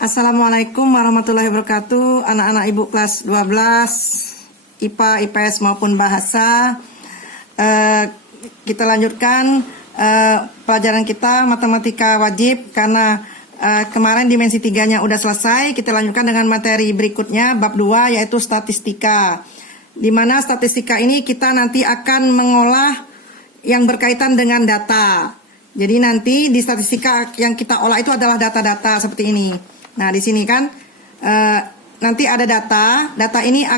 Assalamualaikum warahmatullahi wabarakatuh. Anak-anak ibu kelas 12 IPA, IPS maupun bahasa. Kita lanjutkan pelajaran kita matematika wajib karena kemarin dimensi 3-nya udah selesai. Kita lanjutkan dengan materi berikutnya bab 2 yaitu statistika. Di mana statistika ini kita nanti akan mengolah yang berkaitan dengan data. Jadi nanti di statistika yang kita olah itu adalah data-data seperti ini. Nah, di sini kan nanti ada data. Data ini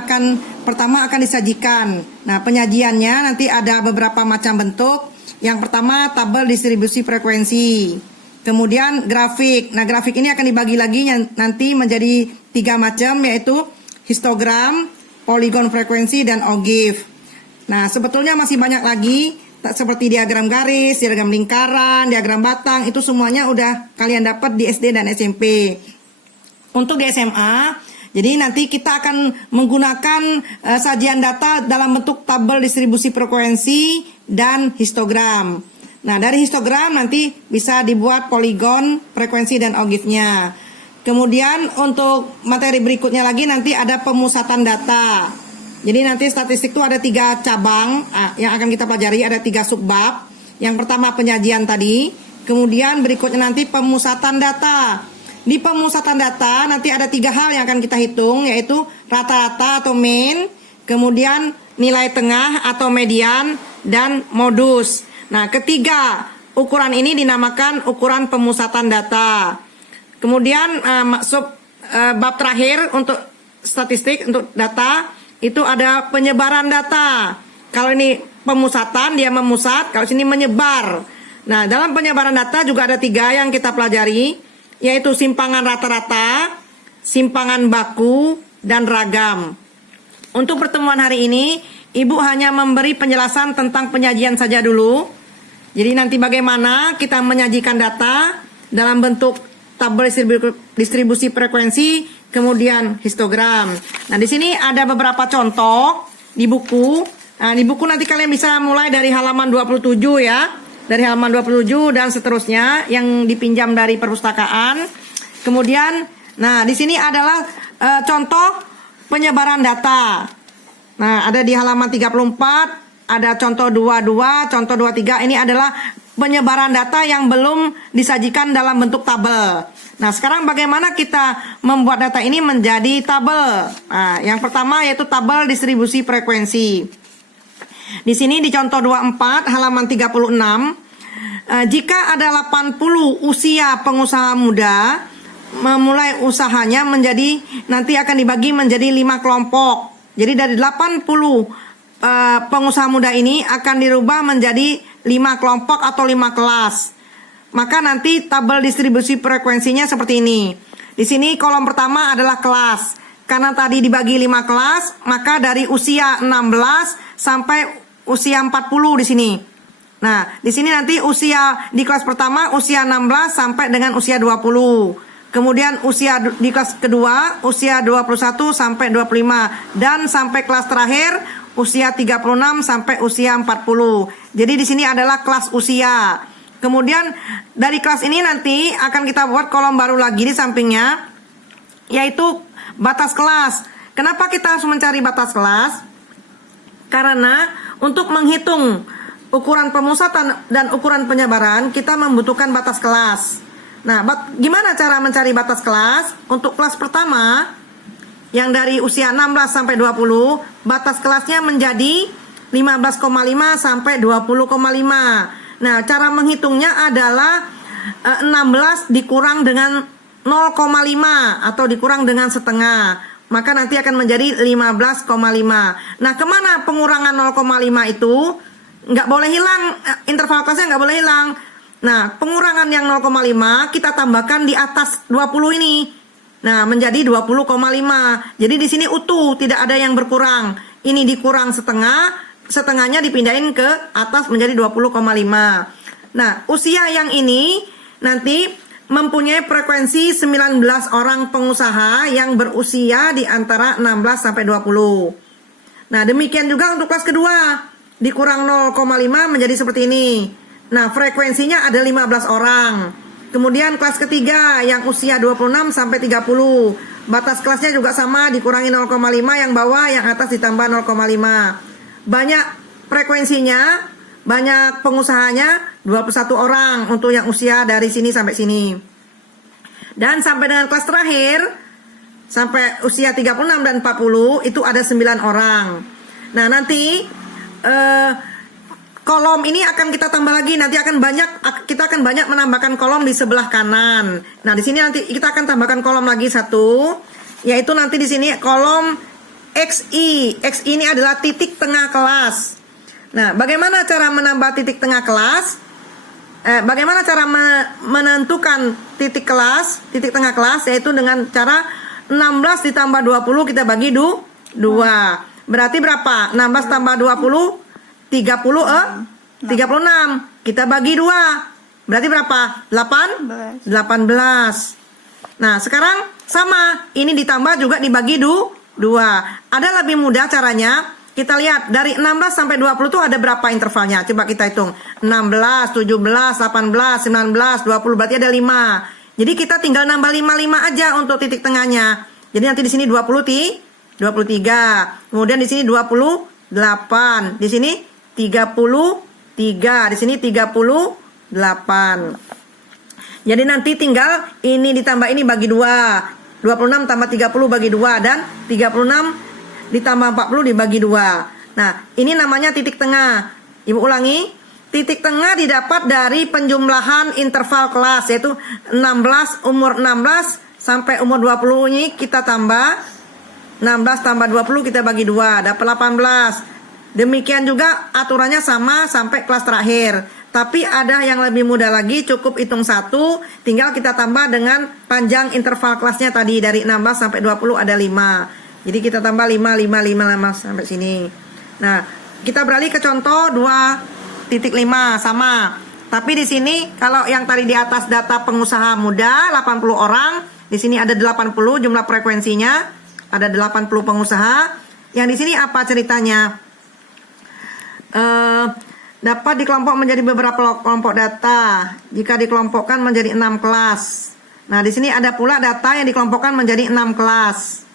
pertama akan disajikan. Nah, penyajiannya nanti ada beberapa macam bentuk. Yang pertama tabel distribusi frekuensi. Kemudian grafik. Nah, grafik ini akan dibagi lagi nanti menjadi 3 macam, yaitu histogram, poligon frekuensi, dan ogive. Nah, sebetulnya masih banyak lagi seperti diagram garis, diagram lingkaran, diagram batang. Itu semuanya udah kalian dapat di SD dan SMP. Untuk di SMA, jadi nanti kita akan menggunakan sajian data dalam bentuk tabel distribusi frekuensi dan histogram. Nah, dari histogram nanti bisa dibuat poligon, frekuensi, dan ogive-nya. Kemudian untuk materi berikutnya lagi nanti ada pemusatan data. Jadi nanti statistik itu ada 3 cabang yang akan kita pelajari, ada 3 subbab. Yang pertama penyajian tadi, kemudian berikutnya nanti pemusatan data. Di pemusatan data nanti ada 3 hal yang akan kita hitung, yaitu rata-rata atau mean, kemudian nilai tengah atau median, dan modus. Nah, ketiga ukuran ini dinamakan ukuran pemusatan data. Kemudian bab terakhir untuk statistik, untuk data, itu ada penyebaran data. Kalau ini pemusatan, dia memusat, kalau sini menyebar. Nah, dalam penyebaran data juga ada 3 yang kita pelajari, yaitu simpangan rata-rata, simpangan baku, dan ragam. Untuk pertemuan hari ini, Ibu hanya memberi penjelasan tentang penyajian saja dulu. Jadi nanti bagaimana kita menyajikan data dalam bentuk tabel distribusi frekuensi, kemudian histogram. Nah, di sini ada beberapa contoh di buku. Nah, di buku nanti kalian bisa mulai dari halaman 27 ya. Dari halaman 27 dan seterusnya yang dipinjam dari perpustakaan. Kemudian, nah di sini adalah contoh penyebaran data. Nah, ada di halaman 34, ada contoh 22, contoh 23. Ini adalah penyebaran data yang belum disajikan dalam bentuk tabel. Nah, sekarang bagaimana kita membuat data ini menjadi tabel? Nah, yang pertama yaitu tabel distribusi frekuensi. Di sini di contoh 24 halaman 36, jika ada 80 usia pengusaha muda memulai usahanya nanti akan dibagi menjadi 5 kelompok. Jadi dari 80 pengusaha muda ini akan dirubah menjadi 5 kelompok atau 5 kelas. Maka nanti tabel distribusi frekuensinya seperti ini. Di sini kolom pertama adalah kelas. Karena tadi dibagi 5 kelas, maka dari usia 16 sampai usia 40 di sini. Nah, di sini nanti usia di kelas pertama usia 16 sampai dengan usia 20. Kemudian usia di kelas kedua usia 21 sampai 25 dan sampai kelas terakhir usia 36 sampai usia 40. Jadi di sini adalah kelas usia. Kemudian dari kelas ini nanti akan kita buat kolom baru lagi di sampingnya, yaitu batas kelas. Kenapa kita harus mencari batas kelas? Karena untuk menghitung ukuran pemusatan dan ukuran penyebaran, kita membutuhkan batas kelas. Nah, gimana cara mencari batas kelas? Untuk kelas pertama, yang dari usia 16 sampai 20, batas kelasnya menjadi 15,5 sampai 20,5. Nah, cara menghitungnya adalah 16 dikurang dengan 0,5 atau dikurang dengan setengah. Maka nanti akan menjadi 15,5. Nah, kemana pengurangan 0,5 itu? Nggak boleh hilang, interval kelasnya nggak boleh hilang. Nah, pengurangan yang 0,5 kita tambahkan di atas 20 ini. Nah, menjadi 20,5. Jadi di sini utuh, tidak ada yang berkurang. Ini dikurang setengah, setengahnya dipindahin ke atas menjadi 20,5. Nah, usia yang ini nanti mempunyai frekuensi 19 orang pengusaha yang berusia di antara 16 sampai 20. Nah, demikian juga untuk kelas kedua. Dikurang 0,5 menjadi seperti ini. Nah, frekuensinya ada 15 orang. Kemudian kelas ketiga yang usia 26 sampai 30. Batas kelasnya juga sama, dikurangi 0,5 yang bawah, yang atas ditambah 0,5. Banyak frekuensinya, banyak pengusahanya, 21 orang untuk yang usia dari sini sampai sini. Dan sampai dengan kelas terakhir, sampai usia 36 dan 40, itu ada 9 orang. Nah, nanti kolom ini akan kita tambah lagi, nanti kita akan banyak menambahkan kolom di sebelah kanan. Nah, di sini nanti kita akan tambahkan kolom lagi satu, yaitu nanti di sini kolom XI. XI ini adalah titik tengah kelas. Nah, bagaimana cara menambah titik tengah kelas? Bagaimana cara menentukan titik tengah kelas, yaitu dengan cara 16 ditambah 20 kita bagi 2. Berarti berapa? 16 tambah 20 36. Kita bagi 2. Berarti berapa? 18. Nah, sekarang sama. Ini ditambah juga dibagi 2. Ada lebih mudah caranya. Kita lihat dari 16 sampai 20 itu ada berapa intervalnya? Coba kita hitung. 16, 17, 18, 19, 20, berarti ada 5. Jadi kita tinggal nambah 5 aja untuk titik tengahnya. Jadi nanti di sini 23. Kemudian di sini 28. Di sini 33, di sini 38. Jadi nanti tinggal ini ditambah ini bagi 2. 26 tambah 30 bagi 2 dan 36 ditambah 40 dibagi 2. Nah, ini namanya titik tengah. Ibu ulangi. Titik tengah didapat dari penjumlahan interval kelas, yaitu 16, umur 16 sampai umur 20 ini kita tambah 16 tambah 20 kita bagi 2, dapat 18. Demikian juga aturannya sama sampai kelas terakhir. Tapi ada yang lebih mudah lagi, cukup hitung 1, tinggal kita tambah dengan panjang interval kelasnya tadi dari 16 sampai 20 ada 5. Jadi kita tambah 5 sampai sini. Nah, kita beralih ke contoh 2.5 sama. Tapi di sini kalau yang tadi di atas data pengusaha muda 80 orang, di sini ada 80 jumlah frekuensinya, ada 80 pengusaha. Yang di sini apa ceritanya? Dapat dikelompok menjadi beberapa kelompok data jika dikelompokkan menjadi 6 kelas. Nah, di sini ada pula data yang dikelompokkan menjadi 6 kelas.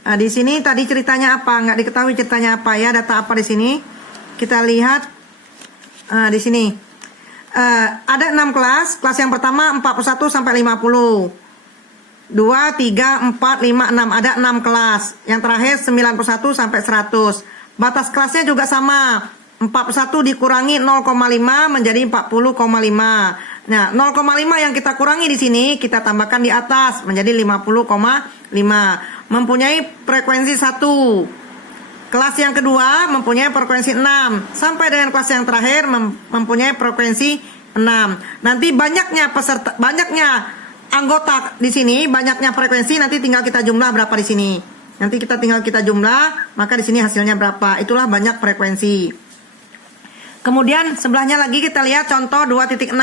Nah, di sini tadi ceritanya apa? Nggak diketahui ceritanya apa ya, data apa di sini? Kita lihat di sini. Ada 6 kelas. Kelas yang pertama 41 sampai 50. 2, 3, 4, 5, 6. Ada 6 kelas. Yang terakhir 91 sampai 100. Batas kelasnya juga sama. 41 dikurangi 0,5 menjadi 40,5. Nah, 0,5 yang kita kurangi di sini kita tambahkan di atas menjadi 50,5. Mempunyai frekuensi 1. Kelas yang kedua mempunyai frekuensi 6. Sampai dengan kelas yang terakhir mempunyai frekuensi 6. Nanti banyaknya anggota di sini, banyaknya frekuensi, nanti tinggal kita jumlah berapa di sini. Nanti kita tinggal kita jumlah, maka di sini hasilnya berapa. Itulah banyak frekuensi. Kemudian sebelahnya lagi kita lihat contoh 2.6.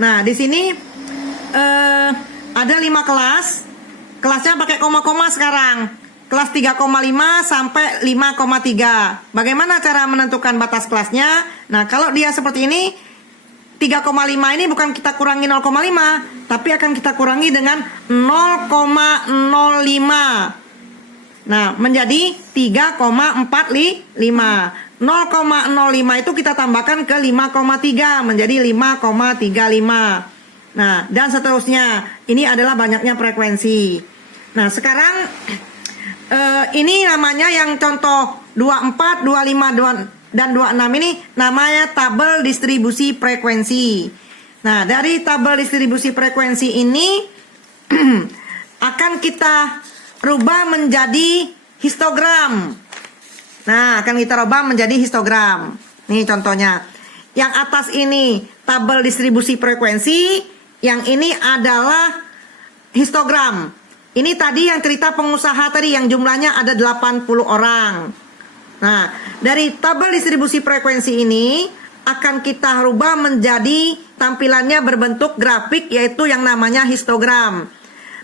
Nah, di sini ada 5 kelas. Kelasnya pakai koma-koma sekarang. Kelas 3,5 sampai 5,3. Bagaimana cara menentukan batas kelasnya? Nah, kalau dia seperti ini, 3,5 ini bukan kita kurangi 0,5, tapi akan kita kurangi dengan 0,05. Nah, menjadi 3,45. 0,05 itu kita tambahkan ke 5,3 menjadi 5,35. Nah, dan seterusnya. Ini adalah banyaknya frekuensi. Nah, sekarang ini namanya yang contoh 24, 25, dan 26 ini namanya tabel distribusi frekuensi. Nah, dari tabel distribusi frekuensi ini akan kita rubah menjadi histogram. Nah, akan kita rubah menjadi histogram. Nih contohnya. Yang atas ini tabel distribusi frekuensi, yang ini adalah histogram. Ini tadi yang cerita pengusaha tadi yang jumlahnya ada 80 orang. Nah, dari tabel distribusi frekuensi ini akan kita rubah menjadi tampilannya berbentuk grafik, yaitu yang namanya histogram.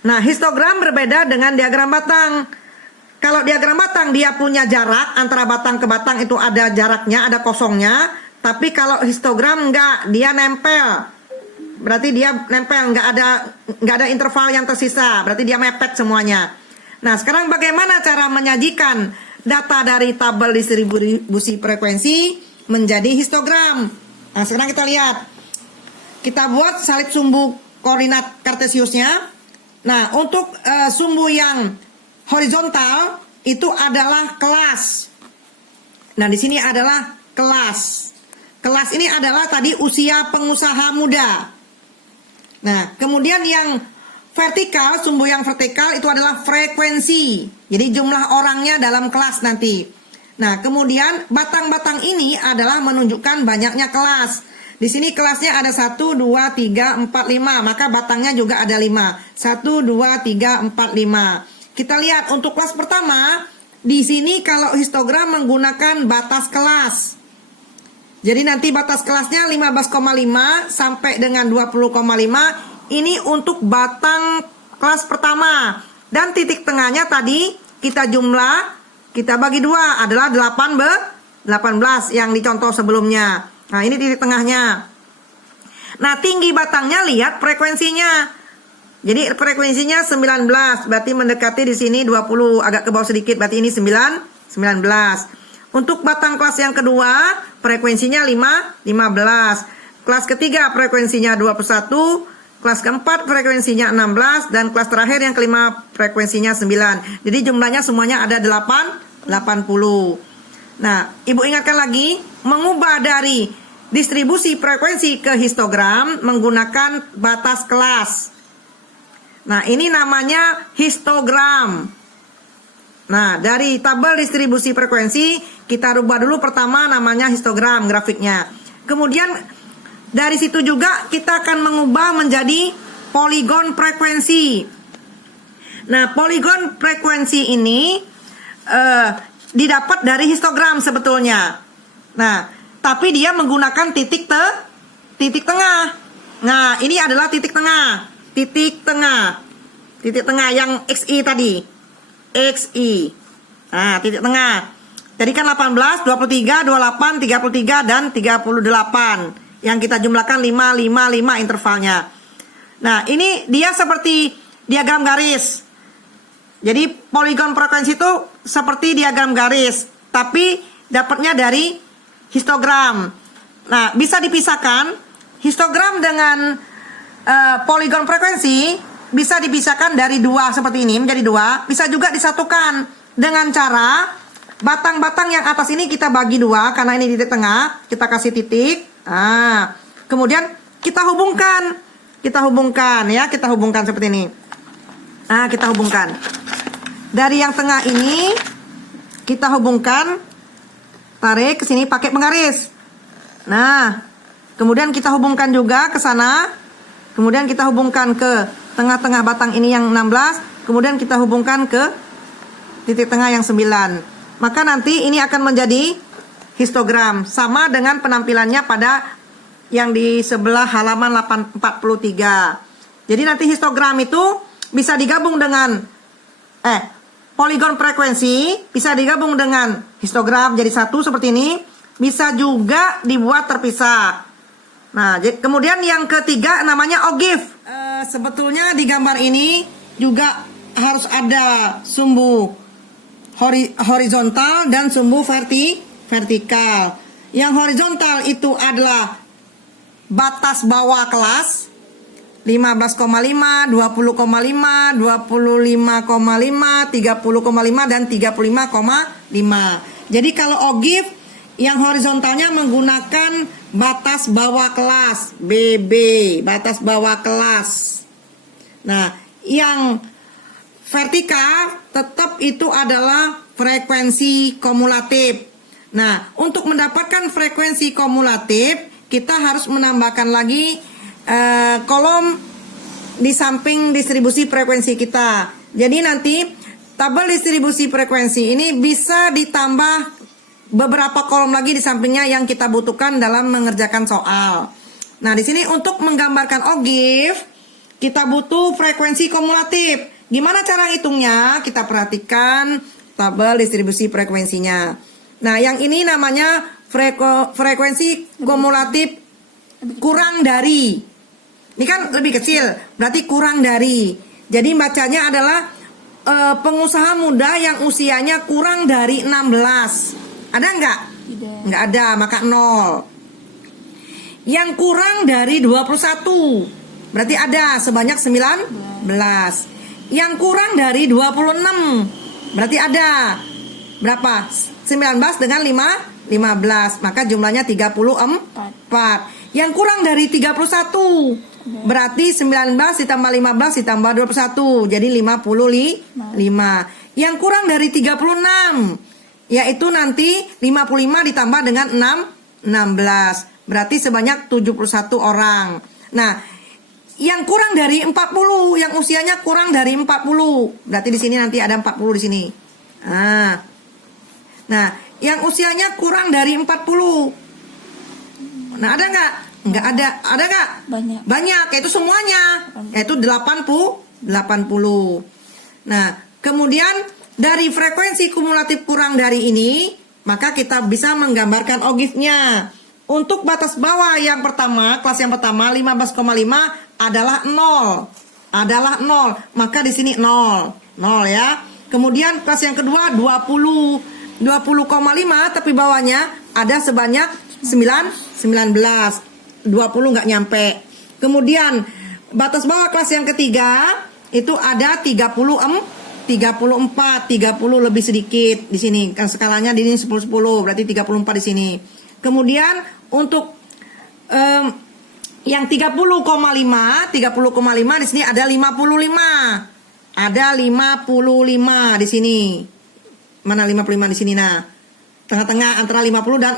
Nah, histogram berbeda dengan diagram batang. Kalau diagram batang dia punya jarak antara batang ke batang, itu ada jaraknya, ada kosongnya. Tapi kalau histogram enggak, dia nempel. berarti dia nempel, nggak ada interval yang tersisa, berarti dia mepet semuanya. Nah, sekarang bagaimana cara menyajikan data dari tabel distribusi frekuensi menjadi histogram? Nah, sekarang kita lihat. Kita buat salib sumbu koordinat kartesiusnya. Nah, untuk sumbu yang horizontal itu adalah kelas. Nah, di sini adalah kelas. Kelas ini adalah tadi usia pengusaha muda. Nah, kemudian yang vertikal, sumbu yang vertikal itu adalah frekuensi. Jadi jumlah orangnya dalam kelas nanti. Nah, kemudian batang-batang ini adalah menunjukkan banyaknya kelas. Di sini kelasnya ada 1, 2, 3, 4, 5. Maka batangnya juga ada 5. 1, 2, 3, 4, 5. Kita lihat untuk kelas pertama. Di sini kalau histogram menggunakan batas kelas. Jadi nanti batas kelasnya 15,5 sampai dengan 20,5. Ini untuk batang kelas pertama. Dan titik tengahnya tadi kita jumlah, kita bagi 2 adalah 18 yang dicontoh sebelumnya. Nah, ini titik tengahnya. Nah, tinggi batangnya lihat frekuensinya. Jadi frekuensinya 19, berarti mendekati di sini 20, agak ke bawah sedikit, berarti ini 19. Untuk batang kelas yang kedua, frekuensinya 15. Kelas ketiga frekuensinya 21, kelas keempat frekuensinya 16, dan kelas terakhir yang kelima frekuensinya 9. Jadi jumlahnya semuanya ada 80. Nah, Ibu ingatkan lagi, mengubah dari distribusi frekuensi ke histogram menggunakan batas kelas. Nah, ini namanya histogram. Nah, dari tabel distribusi frekuensi kita rubah dulu pertama namanya histogram grafiknya. Kemudian dari situ juga kita akan mengubah menjadi poligon frekuensi. Nah, poligon frekuensi ini didapat dari histogram sebetulnya. Nah, tapi dia menggunakan titik tengah. Nah, ini adalah titik tengah. Titik tengah yang XI tadi. XI. Nah, titik tengah. Jadi kan 18, 23, 28, 33 dan 38. Yang kita jumlahkan 5, 5, 5 intervalnya. Nah, ini dia seperti diagram garis. Jadi poligon frekuensi itu seperti diagram garis, tapi dapatnya dari histogram. Nah, bisa dipisahkan histogram dengan poligon frekuensi bisa dipisahkan dari 2 seperti ini menjadi 2. Bisa juga disatukan dengan cara batang-batang yang atas ini kita bagi 2 karena ini titik tengah, kita kasih titik. Nah, kemudian kita hubungkan ya, kita hubungkan seperti ini. Nah, kita hubungkan dari yang tengah ini, kita hubungkan, tarik ke sini pakai penggaris. Nah, kemudian kita hubungkan juga ke sana. Kemudian kita hubungkan ke tengah-tengah batang ini yang 16. Kemudian kita hubungkan ke titik tengah yang 9. Maka nanti ini akan menjadi histogram. Sama dengan penampilannya pada yang di sebelah halaman 43. Jadi nanti histogram itu bisa digabung dengan poligon frekuensi. Bisa digabung dengan histogram jadi satu seperti ini. Bisa juga dibuat terpisah. Nah, kemudian yang ketiga namanya ogive. Sebetulnya di gambar ini juga harus ada sumbu horizontal dan sumbu vertikal. Yang horizontal itu adalah batas bawah kelas 15,5, 20,5, 25,5, 30,5 dan 35,5. Jadi kalau ogive yang horizontalnya menggunakan batas bawah kelas BB, batas bawah kelas. Nah, yang vertikal tetap itu adalah frekuensi kumulatif. Nah, untuk mendapatkan frekuensi kumulatif, kita harus menambahkan lagi kolom di samping distribusi frekuensi kita. Jadi nanti tabel distribusi frekuensi ini bisa ditambah beberapa kolom lagi di sampingnya yang kita butuhkan dalam mengerjakan soal. Nah, di sini untuk menggambarkan ogive, kita butuh frekuensi kumulatif. Gimana cara hitungnya? Kita perhatikan tabel distribusi frekuensinya. Nah, yang ini namanya frekuensi kumulatif kurang dari. Ini kan lebih kecil, berarti kurang dari. Jadi bacanya adalah pengusaha muda yang usianya kurang dari 16. Ada nggak? Tidak. Nggak ada, maka 0. Yang kurang dari 21, berarti ada sebanyak 19. Yang kurang dari 26, berarti ada berapa? 19 dengan 15, maka jumlahnya 34. Yang kurang dari 31, berarti 19 ditambah 15 ditambah 21, jadi 55. Yang kurang dari 36, yaitu nanti 55 ditambah dengan 16, berarti sebanyak 71 orang. Nah, yang kurang dari 40, yang usianya kurang dari 40, berarti di sini nanti ada 40 di sini. Nah, yang usianya kurang dari 40. Nah, ada nggak? Nggak ada. Ada nggak? Banyak. Banyak, yaitu semuanya. Yaitu 80. Nah, kemudian dari frekuensi kumulatif kurang dari ini, maka kita bisa menggambarkan ogifnya. Untuk batas bawah yang pertama, kelas yang pertama 15,5 adalah 0. Adalah 0. Maka di sini 0. 0 ya. Kemudian kelas yang kedua 20,5 tapi bawahnya ada sebanyak 19. 20 nggak nyampe. Kemudian batas bawah kelas yang ketiga itu ada 34, 30 lebih sedikit di sini. Kan skalanya di sini 10 berarti 34 di sini. Kemudian untuk yang 30,5 di sini ada 55. Ada 55 di sini. Mana 55 di sini? Nah, tengah-tengah antara 50 dan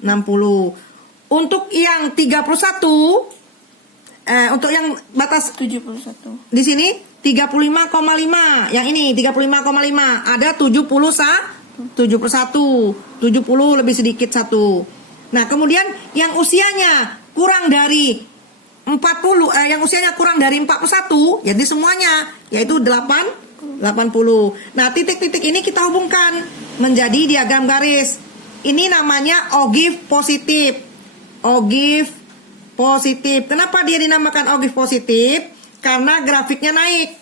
60. Untuk yang 31, untuk yang batas 71. di sini 35,5. Yang ini 35,5 ada 70 lebih sedikit 1. Nah, kemudian yang usianya kurang dari 40, yang usianya kurang dari 41, jadi semuanya yaitu 80. Nah, titik-titik ini kita hubungkan menjadi diagram garis. Ini namanya ogif positif. Ogif positif. Kenapa dia dinamakan ogif positif? Karena grafiknya naik.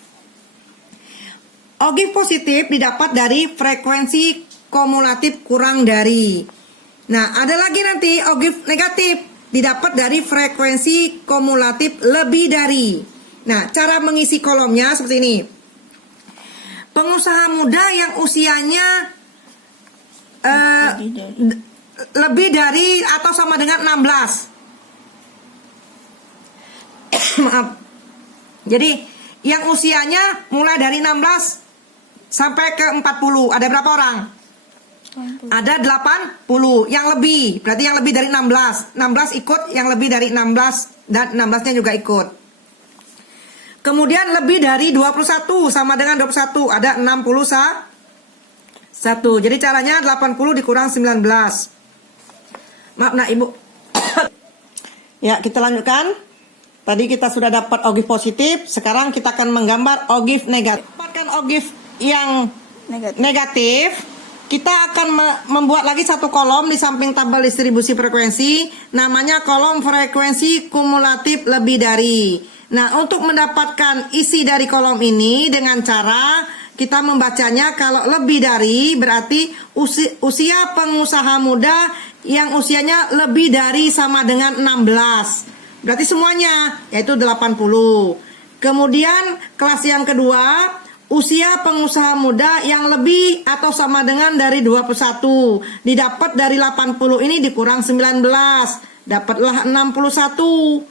Ogif positif didapat dari frekuensi kumulatif kurang dari. Nah, ada lagi nanti ogif negatif didapat dari frekuensi kumulatif lebih dari. Nah, cara mengisi kolomnya seperti ini. Pengusaha muda yang usianya lebih dari atau sama dengan 16. Maaf. Jadi yang usianya mulai dari 16 sampai ke 40. Ada berapa orang? 80. Ada 80. Yang lebih, berarti yang lebih dari 16. 16 ikut, yang lebih dari 16 dan 16-nya juga ikut. Kemudian lebih dari 21 sama dengan 21. Ada 61. Jadi caranya 80 dikurang 19. Maaf nak ibu. Ya, kita lanjutkan. Tadi kita sudah dapat ogif positif. Sekarang kita akan menggambar ogif negatif. Dapatkan ogif yang negatif. Kita akan membuat lagi satu kolom di samping tabel distribusi frekuensi. Namanya kolom frekuensi kumulatif lebih dari. Nah, untuk mendapatkan isi dari kolom ini dengan cara kita membacanya, kalau lebih dari berarti usia pengusaha muda yang usianya lebih dari sama dengan 16. Berarti semuanya, yaitu 80. Kemudian kelas yang kedua, usia pengusaha muda yang lebih atau sama dengan dari 21. Didapat dari 80 ini dikurang 19. Dapatlah 61.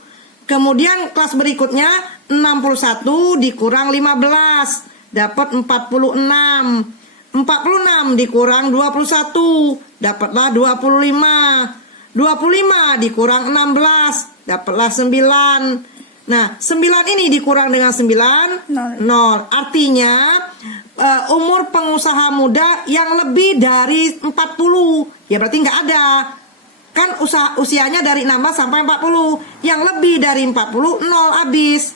Kemudian kelas berikutnya, 61 dikurang 15. Dapat 46. 46 dikurang 21, dapatlah 25. 25 dikurang 16, dapatlah 9. Nah, 9 ini dikurang dengan 9, 0. Artinya umur pengusaha muda yang lebih dari 40, ya berarti nggak ada. Kan usianya dari 16 sampai 40. Yang lebih dari 40, 0 habis.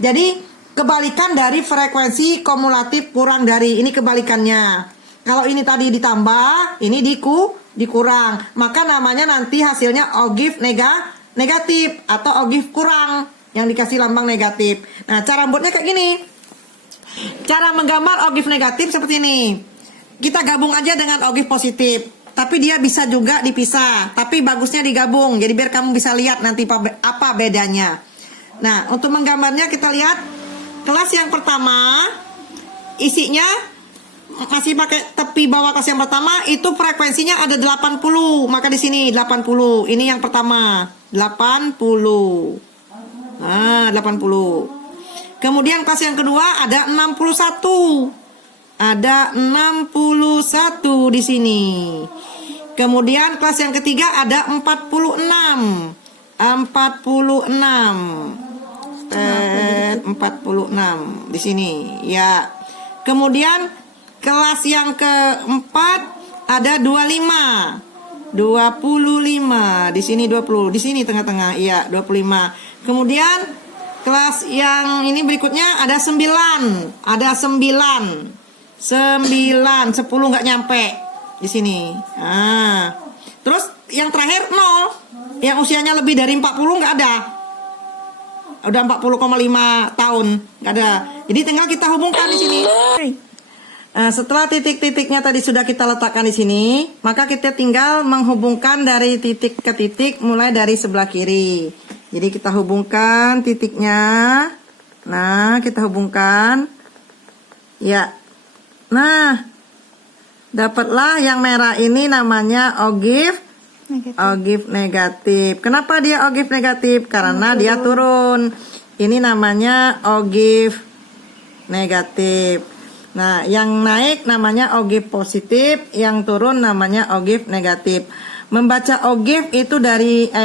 Jadi kebalikan dari frekuensi kumulatif kurang dari. Ini kebalikannya. Kalau ini tadi ditambah, ini dikurang. Maka namanya nanti hasilnya ogif negatif atau ogif kurang. yang dikasih lambang negatif. Nah, cara buatnya kayak gini. Cara menggambar ogive negatif seperti ini. Kita gabung aja dengan ogive positif. Tapi dia bisa juga dipisah. Tapi bagusnya digabung. Jadi biar kamu bisa lihat nanti apa bedanya. Nah, untuk menggambarnya kita lihat kelas yang pertama isinya masih pakai tepi bawah kelas yang pertama itu frekuensinya ada 80. Maka di sini 80. Ini yang pertama. 80. Nah, 80. Kemudian kelas yang kedua ada 61. Ada 61 di sini. Kemudian kelas yang ketiga ada 46. 46. 46 di sini. Ya. Kemudian kelas yang keempat ada 25. 25. Di sini 20. Di sini tengah-tengah. Iya, 25. Kemudian kelas yang ini berikutnya ada 9. Ada 9. 10 nggak nyampe di sini. Nah, terus yang terakhir 0. Yang usianya lebih dari 40 nggak ada. Udah 40,5 tahun nggak ada. Jadi tinggal kita hubungkan di sini. Setelah titik-titiknya tadi sudah kita letakkan di sini, maka kita tinggal menghubungkan dari titik ke titik mulai dari sebelah kiri. Jadi kita hubungkan titiknya. Nah, kita hubungkan. Ya. Nah, dapatlah yang merah ini namanya ogive negatif. Kenapa dia ogive negatif? Karena dia turun. Ini namanya ogive negatif. Nah, yang naik namanya ogive positif, yang turun namanya ogive negatif. Membaca ogive itu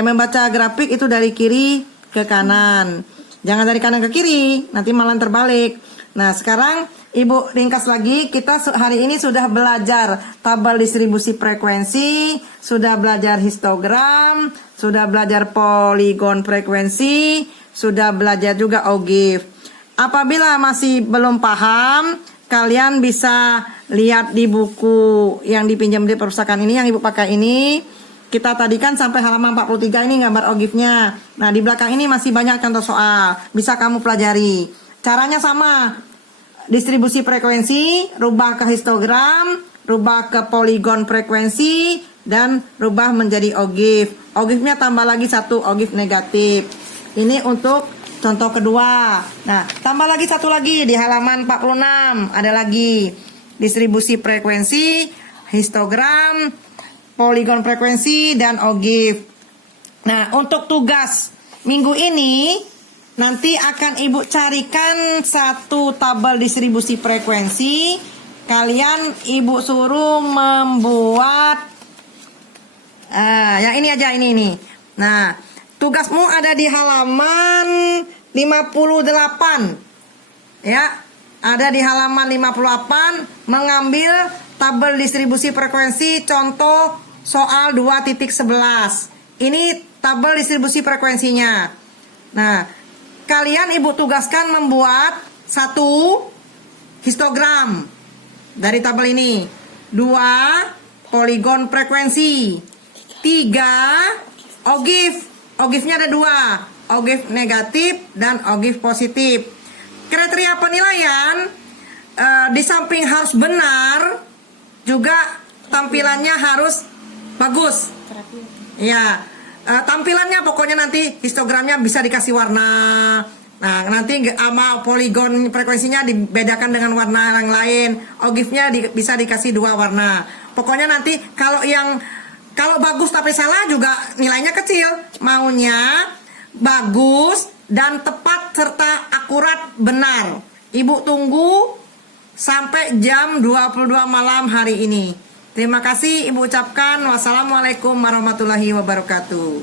membaca grafik itu dari kiri ke kanan. Jangan dari kanan ke kiri, nanti malah terbalik. Nah, sekarang Ibu ringkas lagi. Kita hari ini sudah belajar tabel distribusi frekuensi, sudah belajar histogram, sudah belajar poligon frekuensi, sudah belajar juga ogive. Apabila masih belum paham, kalian bisa lihat di buku yang dipinjam di perpustakaan ini, yang Ibu pakai ini. Kita tadi kan sampai halaman 43 ini gambar ogive-nya. Nah, di belakang ini masih banyak contoh soal. Bisa kamu pelajari. Caranya sama. Distribusi frekuensi, rubah ke histogram, rubah ke poligon frekuensi, dan rubah menjadi ogive. Ogive-nya tambah lagi satu ogive negatif. Ini untuk contoh kedua. Nah, tambah lagi satu lagi di halaman 46. Ada lagi distribusi frekuensi, histogram, poligon frekuensi, dan ogive. Nah, untuk tugas minggu ini nanti akan Ibu carikan satu tabel distribusi frekuensi. Kalian Ibu suruh membuat yang ini aja, ini. Nah, tugasmu ada di halaman 58. Ya, ada di halaman 58 mengambil tabel distribusi frekuensi contoh soal 2.11. Ini tabel distribusi frekuensinya. Nah, kalian Ibu tugaskan membuat satu histogram dari tabel ini, 2 poligon frekuensi, 3 ogive. Ogive-nya ada 2, ogive negatif dan ogive positif. Kriteria penilaian di samping harus benar, juga tampilannya harus bagus. Ya. Tampilannya pokoknya nanti histogramnya bisa dikasih warna. Nah, nanti sama poligon frekuensinya dibedakan dengan warna yang lain. Ogive-nya bisa dikasih 2 warna. Pokoknya nanti kalau bagus tapi salah juga nilainya kecil. Maunya bagus dan tepat serta akurat benar. Ibu tunggu sampai jam 22 malam hari ini. Terima kasih Ibu ucapkan. Wassalamualaikum warahmatullahi wabarakatuh.